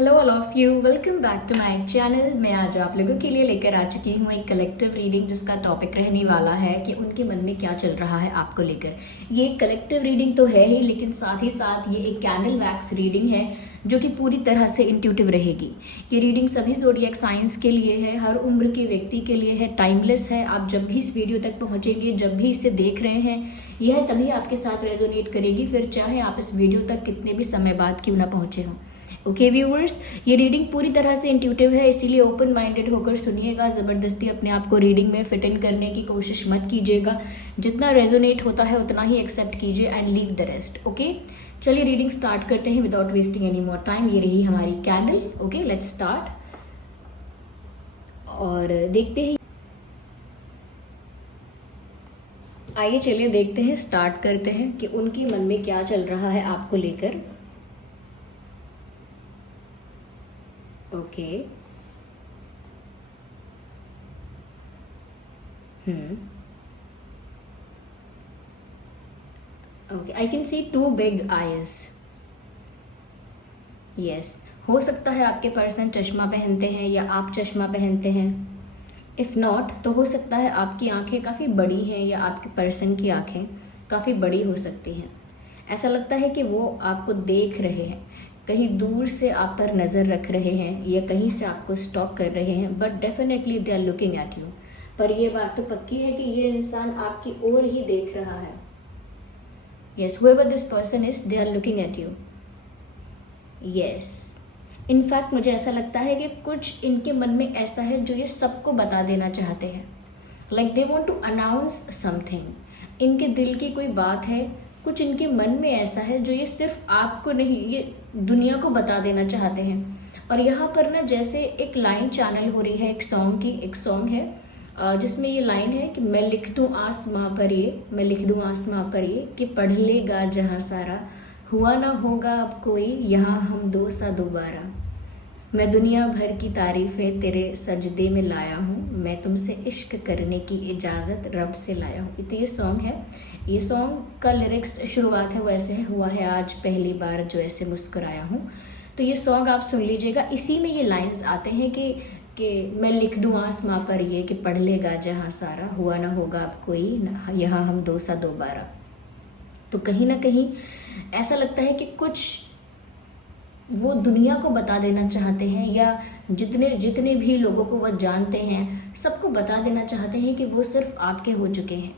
Hello all of you, welcome back to my channel. मैं आज आप लोगों के लिए लेकर आ चुकी हूँ एक कलेक्टिव रीडिंग जिसका टॉपिक रहने वाला है कि उनके मन में क्या चल रहा है आपको लेकर। ये कलेक्टिव रीडिंग तो है ही, लेकिन साथ ही साथ ये एक कैंडल वैक्स रीडिंग है जो कि पूरी तरह से इंट्यूटिव रहेगी। ये रीडिंग सभी ज़ोडिएक साइंस के लिए है, हर उम्र के व्यक्ति के लिए है, टाइमलेस है। आप जब भी इस वीडियो तक पहुँचेंगे, जब भी इसे देख रहे हैं, यह तभी आपके साथ रेजोनेट करेगी, फिर चाहे आप इस वीडियो तक कितने भी समय बाद क्यों ना पहुँचे हों। ओके व्यूअर्स, ये रीडिंग पूरी तरह से इंट्यूटिव है, इसीलिए ओपन माइंडेड होकर सुनिएगा। ज़बरदस्ती अपने आप को रीडिंग में फिट इन करने की कोशिश मत कीजिएगा। जितना रेजोनेट होता है उतना ही एक्सेप्ट कीजिए and leave the rest. Okay, चलिए रीडिंग स्टार्ट करते हैं without wasting any more time. ये रही हमारी कैंडल। ओके, लेट्स स्टार्ट और देखते हैं। आइए चलिए देखते हैं, स्टार्ट करते हैं कि उनके मन में क्या चल रहा है आपको लेकर। Okay. Okay, I can see two big eyes. Yes. हो सकता है आपके पर्सन चश्मा पहनते हैं या आप चश्मा पहनते हैं। इफ़ नॉट तो हो सकता है आपकी आंखें काफ़ी बड़ी हैं या आपके पर्सन की आंखें काफ़ी बड़ी हो सकती हैं। ऐसा लगता है कि वो आपको देख रहे हैं, कहीं दूर से आप पर नज़र रख रहे हैं या कहीं से आपको स्टॉक कर रहे हैं, but definitely they are looking at you. पर ये बात तो पक्की है कि ये इंसान आपकी ओर ही देख रहा है। Yes, whoever this person is, they are looking at you. Yes, in fact मुझे ऐसा लगता है कि कुछ इनके मन में ऐसा है जो ये सबको बता देना चाहते हैं। Like they want to announce something. इनके दिल की कोई बात है, कुछ इनके मन में ऐसा है जो ये सिर्फ आपको नहीं, ये दुनिया को बता देना चाहते हैं। और यहाँ पर ना जैसे एक लाइन चैनल हो रही है, एक सॉन्ग की, एक सॉन्ग है जिसमें ये लाइन है कि मैं लिख दूँ आसमां पर ये, मैं लिख दूँ आसमां पर ये कि पढ़ लेगा जहाँ सारा, हुआ ना होगा अब कोई यहाँ हम दो सा दोबारा। मैं दुनिया भर की तारीफ़ें तेरे सजदे में लाया हूँ, मैं तुमसे इश्क करने की इजाज़त रब से लाया हूँ। तो ये सॉन्ग है। ये सॉन्ग का लिरिक्स शुरुआत है वो ऐसे है, हुआ है आज पहली बार जो ऐसे मुस्कुराया हूँ। तो ये सॉन्ग आप सुन लीजिएगा। इसी में ये लाइंस आते हैं कि मैं लिख दूँ आसमां पर ये कि पढ़ लेगा जहाँ सारा, हुआ ना होगा अब कोई यहाँ हम दो सा दोबारा। तो कहीं ना कहीं ऐसा लगता है कि कुछ वो दुनिया को बता देना चाहते हैं, या जितने भी लोगों को वो जानते हैं सबको बता देना चाहते हैं कि वो सिर्फ आपके हो चुके हैं।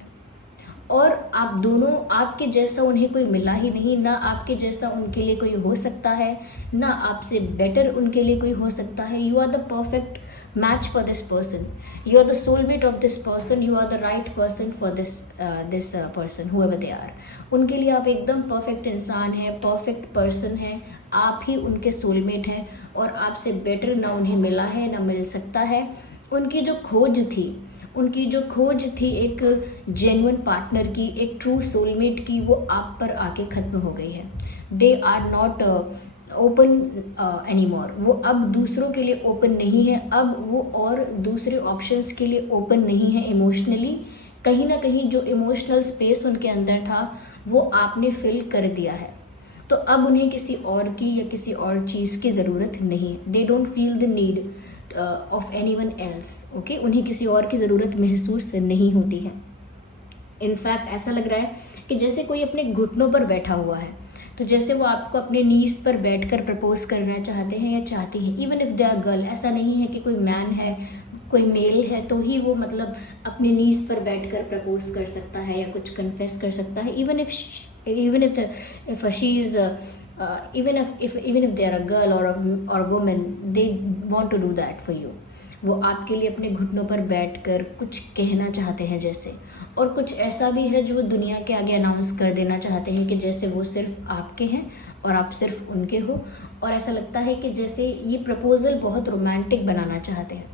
और आप दोनों, आपके जैसा उन्हें कोई मिला ही नहीं, ना आपके जैसा उनके लिए कोई हो सकता है, ना आपसे बेटर उनके लिए कोई हो सकता है। You are the perfect match for this person, you are the soulmate of this person, you are the right person for this person whoever they are. उनके लिए आप एकदम परफेक्ट इंसान हैं, परफेक्ट पर्सन हैं, आप ही उनके सोलमेट हैं और आपसे बेटर ना उन्हें मिला है ना मिल सकता है। उनकी जो खोज थी एक जेन्युइन पार्टनर की, एक ट्रू सोलमेट की, वो आप पर आके ख़त्म हो गई है। They are not open anymore. वो अब दूसरों के लिए ओपन नहीं है, अब वो और दूसरे ऑप्शंस के लिए ओपन नहीं है इमोशनली। कहीं ना कहीं जो इमोशनल स्पेस उनके अंदर था वो आपने फिल कर दिया है। तो अब उन्हें किसी और की या किसी और चीज़ की ज़रूरत नहीं। They don't feel the need of anyone else. Okay, उन्हें किसी और की ज़रूरत महसूस नहीं होती है। इनफैक्ट ऐसा लग रहा है कि जैसे कोई अपने घुटनों पर बैठा हुआ है, तो जैसे वो आपको अपने नीज पर बैठकर प्रपोज करना चाहते हैं या चाहती हैं। Even if they are girl, ऐसा नहीं है कि कोई मैन है, कोई मेल है तो ही वो मतलब अपने नीज पर बैठकर प्रपोज कर सकता है या कुछ कन्फेस कर सकता है। Even if she is even if they are a girl or woman, they want to do that for you। वो आपके लिए अपने घुटनों पर बैठकर कुछ कहना चाहते हैं जैसे, और कुछ ऐसा भी है जो वो दुनिया के आगे अनाउंस कर देना चाहते हैं कि जैसे वो सिर्फ आपके हैं और आप सिर्फ उनके हो। और ऐसा लगता है कि जैसे ये प्रपोजल बहुत रोमांटिक बनाना चाहते हैं,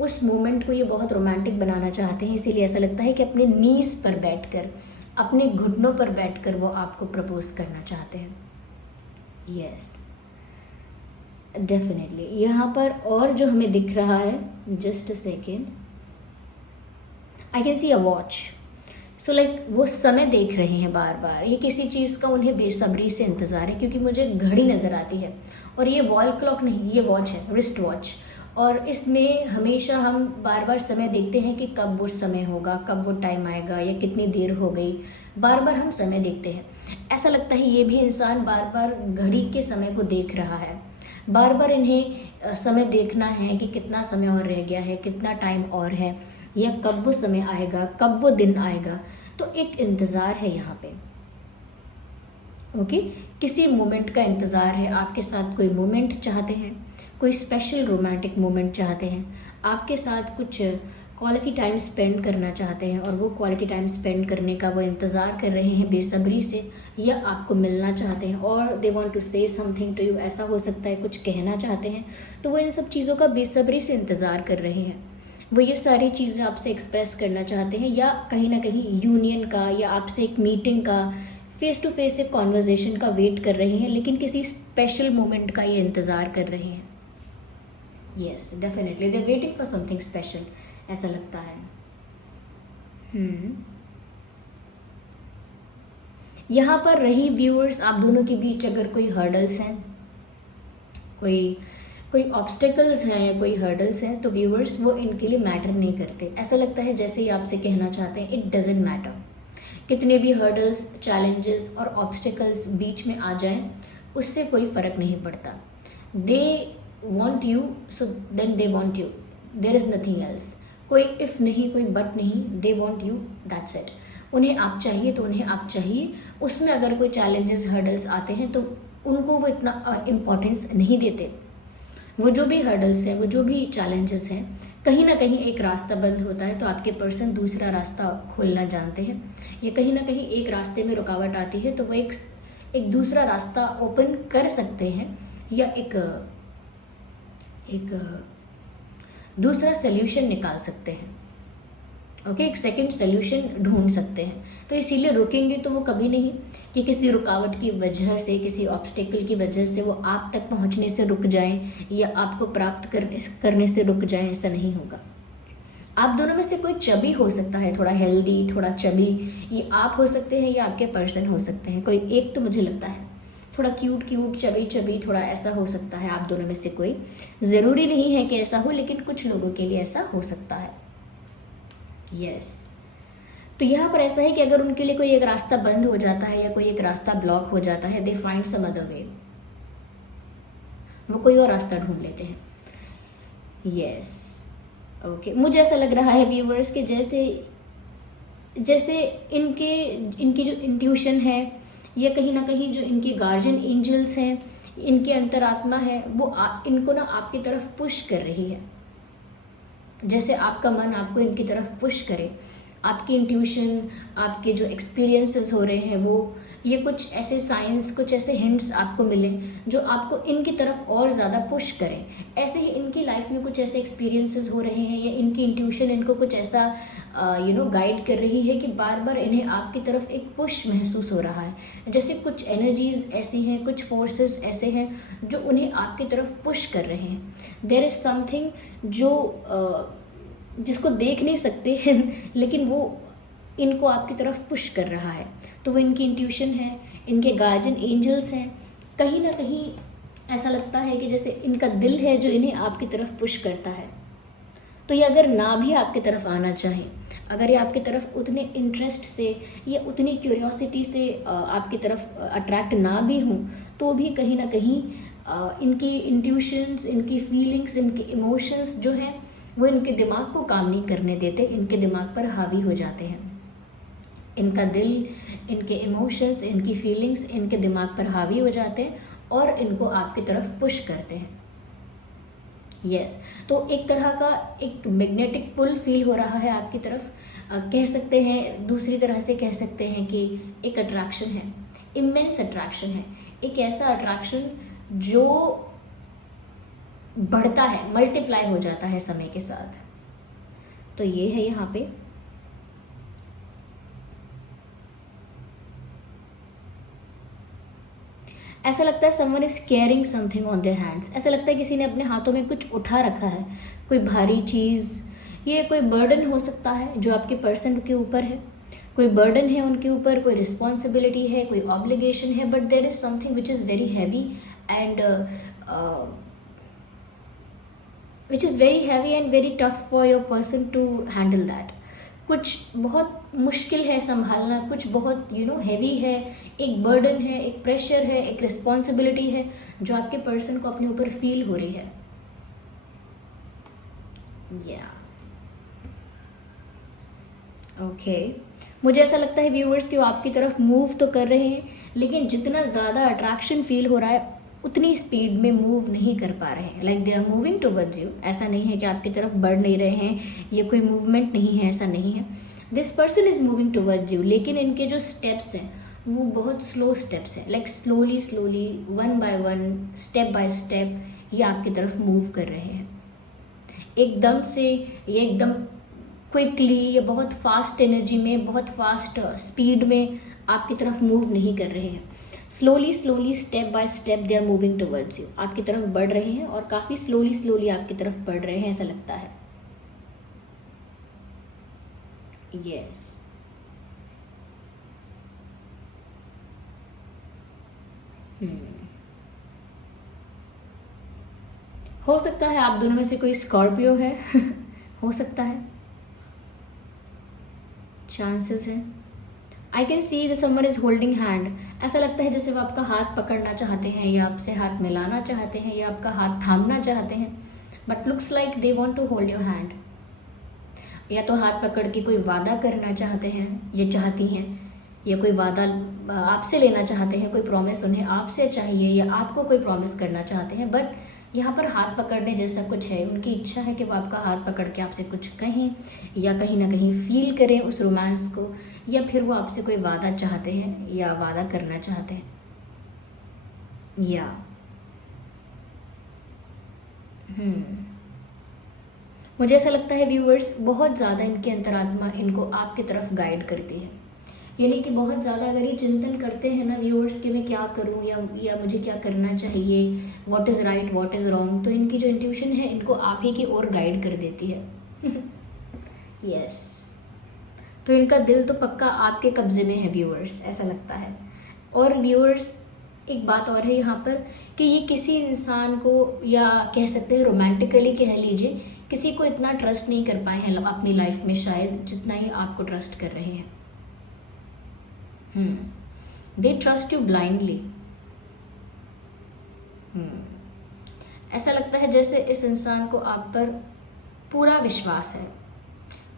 उस मोमेंट को ये बहुत रोमांटिक बनाना चाहते हैं। इसीलिए ऐसा लगता है कि अपने नीज पर बैठकर, अपने घुटनों पर बैठकर वो आपको प्रपोज करना चाहते हैं। Yes, definitely. यहाँ पर और जो हमें दिख रहा है, just a second, I can see a watch. So like वो समय देख रहे हैं बार बार, ये किसी चीज़ का उन्हें बेसब्री से इंतज़ार है, क्योंकि मुझे घड़ी नज़र आती है और ये वॉल क्लॉक नहीं, ये वॉच है, रिस्ट वॉच, और इसमें हमेशा हम बार बार समय देखते हैं कि कब वो समय होगा, कब वो टाइम आएगा या कितनी देर हो गई, बार बार हम समय देखते हैं। ऐसा लगता है ये भी इंसान बार बार घड़ी के समय को देख रहा है, बार बार इन्हें समय देखना है कि कितना समय और रह गया है, कितना टाइम और है, या कब वो समय आएगा, कब वो दिन आएगा। तो एक इंतज़ार है यहाँ पे, ओके। किसी मोमेंट का इंतज़ार है, आपके साथ कोई मोमेंट चाहते हैं, कोई स्पेशल रोमांटिक मोमेंट चाहते हैं, आपके साथ कुछ क्वालिटी टाइम स्पेंड करना चाहते हैं, और वो क्वालिटी टाइम स्पेंड करने का वो इंतज़ार कर रहे हैं बेसब्री से, या आपको मिलना चाहते हैं, और they want to say something to you, ऐसा हो सकता है कुछ कहना चाहते हैं, तो वो इन सब चीज़ों का बेसब्री से इंतज़ार कर रहे हैं। वो ये सारी चीज़ें आपसे एक्सप्रेस करना चाहते हैं, या कहीं ना कहीं यूनियन का, या आपसे एक मीटिंग का, फेस टू फेस एक कॉन्वर्जेशन का वेट कर रहे हैं, लेकिन किसी स्पेशल मोमेंट का ये इंतज़ार कर रहे हैं। Yes, definitely they are waiting for something special, ऐसा लगता है। यहाँ पर रही व्यूअर्स, आप दोनों के बीच अगर कोई हर्डल्स हैं, कोई कोई ऑब्स्टेकल्स हैं या कोई हर्डल्स हैं, तो व्यूअर्स वो इनके लिए मैटर नहीं करते। ऐसा लगता है जैसे ही आपसे कहना चाहते हैं, इट डजेंट मैटर, कितने भी हर्डल्स, चैलेंजेस और ऑब्स्टेकल्स बीच में आ जाएं, उससे कोई फ़र्क नहीं पड़ता। They want you, so then they want you, there is nothing else. कोई इफ़ नहीं, कोई बट नहीं, they want you, that's it. उन्हें आप चाहिए तो उन्हें आप चाहिए। उसमें अगर कोई चैलेंजेस, हर्डल्स आते हैं तो उनको वो इतना इम्पोर्टेंस नहीं देते। वो जो भी हर्डल्स हैं, वो जो भी चैलेंजेस हैं, कहीं ना कहीं एक रास्ता बंद होता है तो आपके पर्सन दूसरा रास्ता खोलना जानते हैं, या कहीं ना कहीं एक रास्ते में रुकावट आती है तो वो एक दूसरा रास्ता ओपन कर सकते हैं, या एक दूसरा सोल्यूशन निकाल सकते हैं, ओके, एक सेकंड सोल्यूशन ढूंढ सकते हैं। तो इसीलिए रुकेंगे तो वो कभी नहीं कि किसी रुकावट की वजह से, किसी ऑब्स्टेकल की वजह से वो आप तक पहुंचने से रुक जाएं, या आपको प्राप्त करने से रुक जाएं, ऐसा नहीं होगा। आप दोनों में से कोई चबी हो सकता है, थोड़ा हेल्दी, थोड़ा चबी, ये आप हो सकते हैं या आपके पर्सन हो सकते हैं। कोई एक तो मुझे लगता है थोड़ा क्यूट चबी, थोड़ा ऐसा हो सकता है आप दोनों में से कोई। ज़रूरी नहीं है कि ऐसा हो, लेकिन कुछ लोगों के लिए ऐसा हो सकता है। यस, तो यहाँ पर ऐसा है कि अगर उनके लिए कोई एक रास्ता बंद हो जाता है या कोई एक रास्ता ब्लॉक हो जाता है, they find some other way, वो कोई और रास्ता ढूंढ लेते हैं। यस, ओके, मुझे ऐसा लग रहा है व्यूअर्स के जैसे इनकी जो इंट्यूशन है, या कहीं ना कहीं जो इनके गार्जियन एंजल्स हैं, इनकी अंतरात्मा है, वो इनको ना आपकी तरफ पुश कर रही है। जैसे आपका मन आपको इनकी तरफ पुश करे, आपकी इंट्यूशन, आपके जो एक्सपीरियंसेस हो रहे हैं वो, ये कुछ ऐसे साइंस, कुछ ऐसे हिंट्स आपको मिले जो आपको इनकी तरफ और ज़्यादा पुश करें। ऐसे ही इनकी लाइफ में कुछ ऐसे एक्सपीरियंसेस हो रहे हैं, या इनकी इंट्यूशन इनको कुछ ऐसा गाइड कर रही है कि बार बार इन्हें आपकी तरफ एक पुश महसूस हो रहा है। जैसे कुछ एनर्जीज ऐसी हैं, कुछ फोर्सेस ऐसे हैं जो उन्हें आपकी तरफ पुश कर रहे हैं। देयर इज़ समथिंग जो जिसको देख नहीं सकते हैं, लेकिन वो इनको आपकी तरफ पुश कर रहा है। तो वो इनकी इंट्यूशन है, इनके गार्जियन एंजल्स हैं। कहीं ना कहीं ऐसा लगता है कि जैसे इनका दिल है जो इन्हें आपकी तरफ पुश करता है। तो ये अगर ना भी आपकी तरफ आना चाहें, अगर ये आपकी तरफ उतने इंटरेस्ट से या उतनी क्यूरियोसिटी से आपकी तरफ अट्रैक्ट ना भी हों, तो भी कहीं ना कहीं इनकी इंट्यूशंस, इनकी फीलिंग्स, इनके इमोशंस जो हैं वो इनके दिमाग को काम नहीं करने देते, इनके दिमाग पर हावी हो जाते हैं। इनका दिल, इनके इमोशंस, इनकी फीलिंग्स इनके दिमाग पर हावी हो जाते हैं और इनको आपकी तरफ पुश करते हैं। यस, तो एक तरह का एक मैग्नेटिक पुल फील हो रहा है आपकी तरफ, कह सकते हैं, दूसरी तरह से कह सकते हैं कि एक अट्रैक्शन है, इमेंस अट्रैक्शन है, एक ऐसा अट्रैक्शन जो बढ़ता है, मल्टीप्लाई हो जाता है समय के साथ। तो ये है यहाँ पे। ऐसा लगता है someone is carrying something on their hands. ऐसा लगता है किसी ने अपने हाथों में कुछ उठा रखा है, कोई भारी चीज़। ये कोई बर्डन हो सकता है जो आपके पर्सन के ऊपर है, कोई बर्डन है उनके ऊपर, कोई रिस्पॉन्सिबिलिटी है, कोई ऑब्लिगेशन है, but there is something which is very heavy and which is very heavy and very tough for your person to handle that. कुछ बहुत मुश्किल है संभालना, कुछ बहुत हैवी है, एक बर्डन है, एक प्रेशर है, एक रिस्पॉन्सिबिलिटी है जो आपके पर्सन को अपने ऊपर फील हो रही है। ओके, मुझे ऐसा लगता है व्यूअर्स कि वो आपकी तरफ मूव तो कर रहे हैं, लेकिन जितना ज़्यादा अट्रैक्शन फील हो रहा है उतनी स्पीड में मूव नहीं कर पा रहे हैं। Like they are moving towards you. ऐसा नहीं है कि आपकी तरफ बढ़ नहीं रहे हैं, ये कोई मूवमेंट नहीं है, ऐसा नहीं है। This person is moving towards you, लेकिन इनके जो स्टेप्स हैं वो बहुत स्लो स्टेप्स हैं। Like slowly slowly, one by one, step by step ये आपकी तरफ मूव कर रहे हैं। एकदम से ये एकदम क्विकली या बहुत फास्ट एनर्जी में, बहुत फास्ट स्पीड में आपकी तरफ मूव नहीं कर रहे हैं। Slowly slowly, step by step they are moving towards you. आपकी तरफ बढ़ रहे हैं और काफ़ी स्लोली स्लोली आपकी तरफ बढ़ रहे हैं, ऐसा लगता है। यस, हो सकता है आप दोनों में से कोई स्कॉर्पियो है हो सकता है, चांसेस है। I can see the someone is holding hand. ऐसा लगता है जैसे वो आपका हाथ पकड़ना चाहते हैं या आपसे हाथ मिलाना चाहते हैं या आपका हाथ थामना चाहते हैं, but looks like they want to hold your hand. या तो हाथ पकड़ के कोई वादा करना चाहते हैं या चाहती हैं, या कोई वादा आपसे लेना चाहते हैं, कोई प्रॉमिस उन्हें आपसे चाहिए या आपको कोई प्रॉमिस करना चाहते हैं। बट यहाँ पर हाथ पकड़ने जैसा कुछ है, उनकी इच्छा है कि वो आपका हाथ पकड़ के आपसे कुछ कहें या कहीं ना कहीं फील करें उस रोमांस को, या फिर वो आपसे कोई वादा चाहते हैं या वादा करना चाहते हैं। या मुझे ऐसा लगता है व्यूअर्स, बहुत ज़्यादा इनकी अंतरात्मा इनको आपकी तरफ गाइड करती है। यानी कि बहुत ज़्यादा अगर ये चिंतन करते हैं ना व्यूअर्स कि मैं क्या करूं या मुझे क्या करना चाहिए, what is right what is wrong, तो इनकी जो इंट्यूशन है इनको आप ही की ओर गाइड कर देती है। यस, तो इनका दिल तो पक्का आपके कब्जे में है व्यूअर्स, ऐसा लगता है। और व्यूअर्स एक बात और है यहाँ पर कि ये किसी इंसान को, या कह सकते हैं रोमांटिकली कह लीजिए, किसी को इतना ट्रस्ट नहीं कर पाए हैं अपनी लाइफ में शायद जितना ही आपको ट्रस्ट कर रहे हैं। They trust you blindly. ऐसा लगता है जैसे इस इंसान को आप पर पूरा विश्वास है,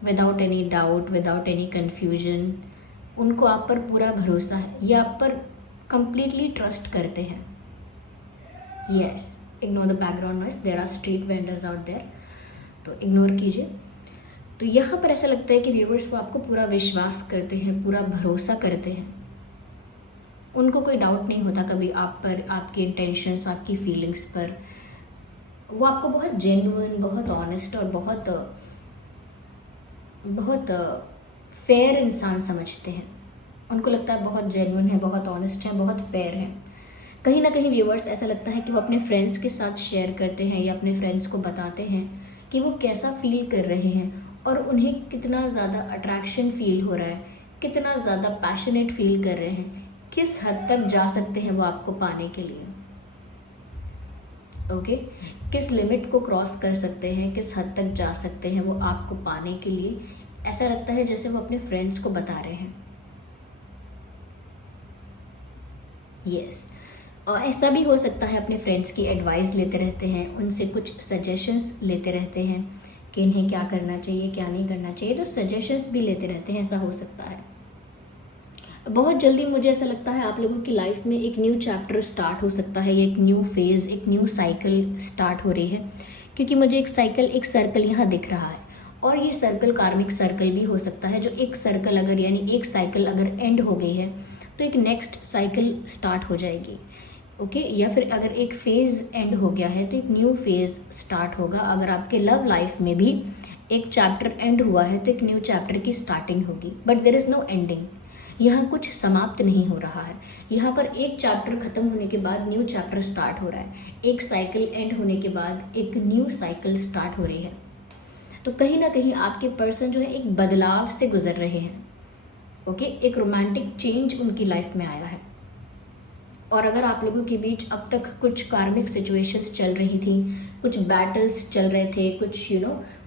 without any doubt, without any confusion. उनको आप पर पूरा भरोसा है, ये आप पर कंप्लीटली ट्रस्ट करते हैं। Yes, ignore the background noise, there are street vendors out there, तो इग्नोर कीजिए। तो यहाँ पर ऐसा लगता है कि व्यूवर्स को आपको पूरा विश्वास करते हैं, पूरा भरोसा करते हैं। उनको कोई डाउट नहीं होता कभी आप पर, आपकी इंटेंशंस, आपकी फीलिंग्स पर। वो आपको बहुत जेन्युइन, बहुत ऑनेस्ट और बहुत फेयर इंसान समझते हैं। उनको लगता है बहुत जेन्युइन है, बहुत ऑनेस्ट है, बहुत फेयर है। कहीं ना कहीं व्यूवर्स ऐसा लगता है कि वो अपने फ्रेंड्स के साथ शेयर करते हैं या अपने फ्रेंड्स को बताते हैं कि वो कैसा फील कर रहे हैं और उन्हें कितना ज़्यादा अट्रैक्शन फील हो रहा है, कितना ज़्यादा पैशनेट फील कर रहे हैं, किस हद तक जा सकते हैं वो आपको पाने के लिए। ओके, किस लिमिट को क्रॉस कर सकते हैं, किस हद तक जा सकते हैं वो आपको पाने के लिए। ऐसा लगता है जैसे वो अपने फ्रेंड्स को बता रहे हैं। यस, और ऐसा भी हो सकता है अपने फ्रेंड्स की एडवाइस लेते रहते हैं, उनसे कुछ सजेशंस लेते रहते हैं कि इन्हें क्या करना चाहिए, क्या नहीं करना चाहिए, तो सजेशंस भी लेते रहते हैं। ऐसा हो सकता है। बहुत जल्दी मुझे ऐसा लगता है आप लोगों की लाइफ में एक न्यू चैप्टर स्टार्ट हो सकता है, या एक न्यू फेज़, एक न्यू साइकिल स्टार्ट हो रही है, क्योंकि मुझे एक सर्कल यहाँ दिख रहा है। और ये सर्कल कार्मिक सर्कल भी हो सकता है, जो एक सर्कल अगर, यानी एक साइकिल अगर एंड हो गई है तो एक नेक्स्ट साइकिल स्टार्ट हो जाएगी। ओके, या फिर अगर एक फेज़ एंड हो गया है तो एक न्यू फेज़ स्टार्ट होगा। अगर आपके लव लाइफ में भी एक चैप्टर एंड हुआ है तो एक न्यू चैप्टर की स्टार्टिंग होगी। But there is no ending, यहाँ कुछ समाप्त नहीं हो रहा है। यहाँ पर एक चैप्टर ख़त्म होने के बाद न्यू चैप्टर स्टार्ट हो रहा है, एक साइकिल एंड होने के बाद एक न्यू साइकिल स्टार्ट हो रही है। तो कहीं ना कहीं आपके पर्सन जो है एक बदलाव से गुजर रहे हैं। ओके, एक रोमांटिक चेंज उनकी लाइफ में आया है। और अगर आप लोगों के बीच अब तक कुछ कार्मिक सिचुएशंस चल रही थी, कुछ बैटल्स चल रहे थे, कुछ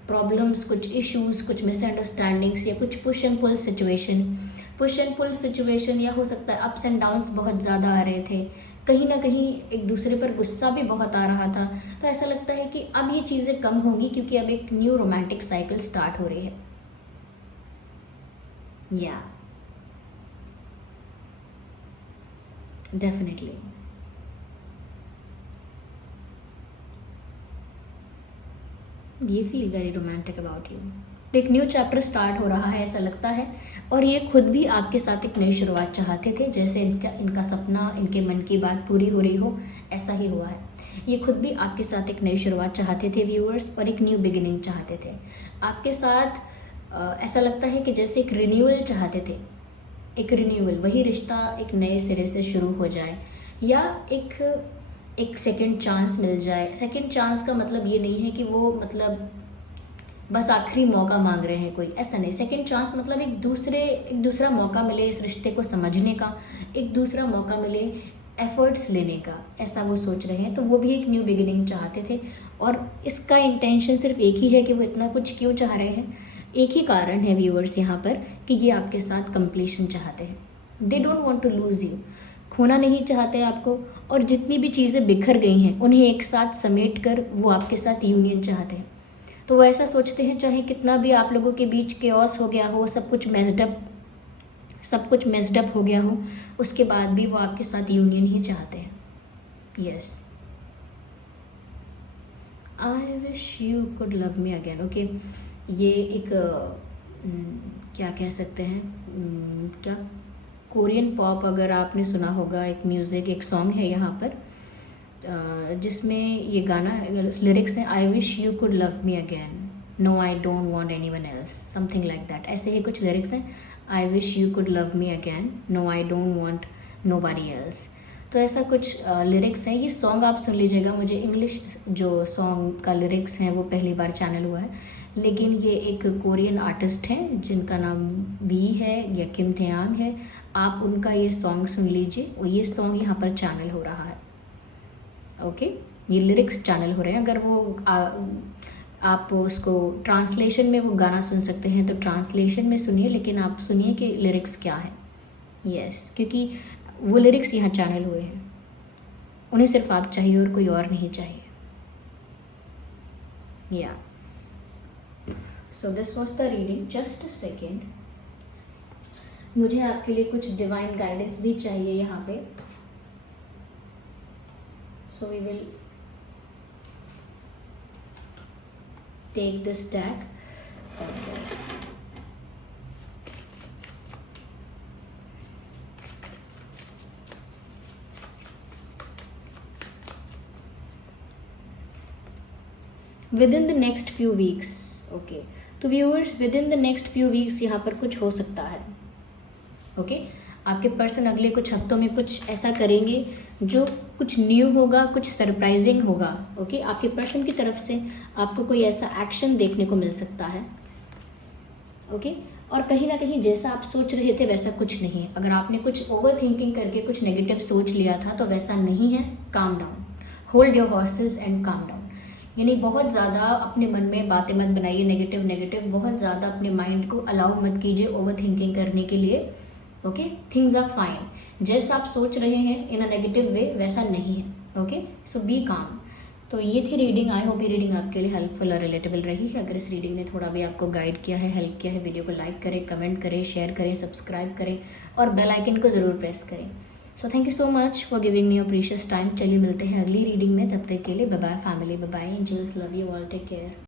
प्रॉब्लम्स, कुछ इश्यूज, कुछ मिसअंडरस्टैंडिंग्स या कुछ पुश एंड पुल सिचुएशन या हो सकता है अप्स एंड डाउन्स बहुत ज़्यादा आ रहे थे, कहीं ना कहीं एक दूसरे पर गुस्सा भी बहुत आ रहा था, तो ऐसा लगता है कि अब ये चीज़ें कम होंगी क्योंकि अब एक न्यू रोमांटिक साइकिल स्टार्ट हो रही है। या डेफिनेटली ये feel very romantic about you. एक न्यू चैप्टर स्टार्ट हो रहा है ऐसा लगता है, और ये खुद भी आपके साथ एक नई शुरुआत चाहते थे, जैसे इनका सपना, इनके मन की बात पूरी हो रही हो, ऐसा ही हुआ है। ये खुद भी आपके साथ एक नई शुरुआत चाहते थे व्यूअर्स, और एक न्यू बिगिनिंग चाहते थे आपके साथ। ऐसा लगता है कि जैसे एक रिन्यूअल चाहते थे, एक रिन्यूअल, वही रिश्ता एक नए सिरे से शुरू हो जाए, या एक सेकंड चांस मिल जाए। सेकंड चांस का मतलब ये नहीं है कि वो मतलब बस आखिरी मौका मांग रहे हैं कोई, ऐसा नहीं। सेकंड चांस मतलब एक दूसरा मौका मिले इस रिश्ते को समझने का, एक दूसरा मौका मिले एफर्ट्स लेने का, ऐसा वो सोच रहे हैं। तो वो भी एक न्यू बिगिनिंग चाहते थे, और इसका इंटेंशन सिर्फ एक ही है कि वो इतना कुछ क्यों चाह रहे हैं। एक ही कारण है व्यूअर्स यहाँ पर कि ये आपके साथ कंप्लीशन चाहते हैं। They don't want to lose you, खोना नहीं चाहते आपको, और जितनी भी चीज़ें बिखर गई हैं उन्हें एक साथ समेट कर वो आपके साथ यूनियन चाहते हैं। तो वो ऐसा सोचते हैं चाहे कितना भी आप लोगों के बीच केओस हो गया हो, सब कुछ मेस्ड अप हो गया हो, उसके बाद भी वो आपके साथ यूनियन ही चाहते हैं। Yes, I wish you could love me again. Okay, ये एक क्या कह सकते हैं, क्या कोरियन पॉप, अगर आपने सुना होगा, एक म्यूज़िक, एक सॉन्ग है यहाँ पर जिसमें ये गाना लिरिक्स हैं, I wish you could love me again, no I don't want anyone else, something like that, ऐसे ही कुछ लिरिक्स हैं। I wish you could love me again, no I don't want nobody else. तो ऐसा कुछ lyrics हैं। ये song आप सुन लीजिएगा, मुझे इंग्लिश जो सॉन्ग का लिरिक्स हैं वो पहली बार चैनल हुआ है, लेकिन ये एक कोरियन आर्टिस्ट हैं जिनका नाम वी है या किम थेयांग है। आप उनका ये सॉन्ग सुन लीजिए, और ये सॉन्ग यहाँ पर चैनल हो रहा है। ओके, ये लिरिक्स चैनल हो रहे हैं। अगर वो आप उसको ट्रांसलेशन में वो गाना सुन सकते हैं तो ट्रांसलेशन में सुनिए, लेकिन आप सुनिए कि लिरिक्स क्या है। यस, क्योंकि वो लिरिक्स यहाँ चैनल हुए हैं, उन्हें सिर्फ आप चाहिए और कोई और नहीं चाहिए। या so this was the reading. Just a second, मुझे आपके लिए कुछ डिवाइन गाइडेंस भी चाहिए यहाँ पे। So we will take this deck. Okay. Within the next few weeks. Okay. तो viewers, within the next few weeks यहाँ पर कुछ हो सकता है। Okay. आपके पर्सन अगले कुछ हफ्तों में कुछ ऐसा करेंगे जो कुछ न्यू होगा, कुछ सरप्राइजिंग होगा। ओके, आपके पर्सन की तरफ से आपको कोई ऐसा एक्शन देखने को मिल सकता है। ओके, और कहीं ना कहीं जैसा आप सोच रहे थे वैसा कुछ नहीं है। अगर आपने कुछ ओवर थिंकिंग करके कुछ नेगेटिव सोच लिया था तो वैसा नहीं है। Calm down, hold your horses and calm down. यानी बहुत ज़्यादा अपने मन में बातें मत बनाइए नेगेटिव, बहुत ज़्यादा अपने माइंड को अलाउ मत कीजिए ओवर थिंकिंग करने के लिए। Okay, things are fine. जैसा आप सोच रहे हैं इन अ नेगेटिव वे वैसा नहीं है। ओके, सो बी काम। तो ये थी रीडिंग। आई होप ये रीडिंग आपके लिए हेल्पफुल और रिलेटेबल रही है। अगर इस रीडिंग ने थोड़ा भी आपको गाइड किया है, हेल्प किया है, वीडियो को लाइक करें, कमेंट करें, शेयर करें, सब्सक्राइब करें और बेल आइकन को ज़रूर प्रेस करें। So thank you so much for giving me your precious time. चलिए मिलते हैं अगली रीडिंग में, तब तक के लिए bye bye family, bye bye angels, love you all, take care.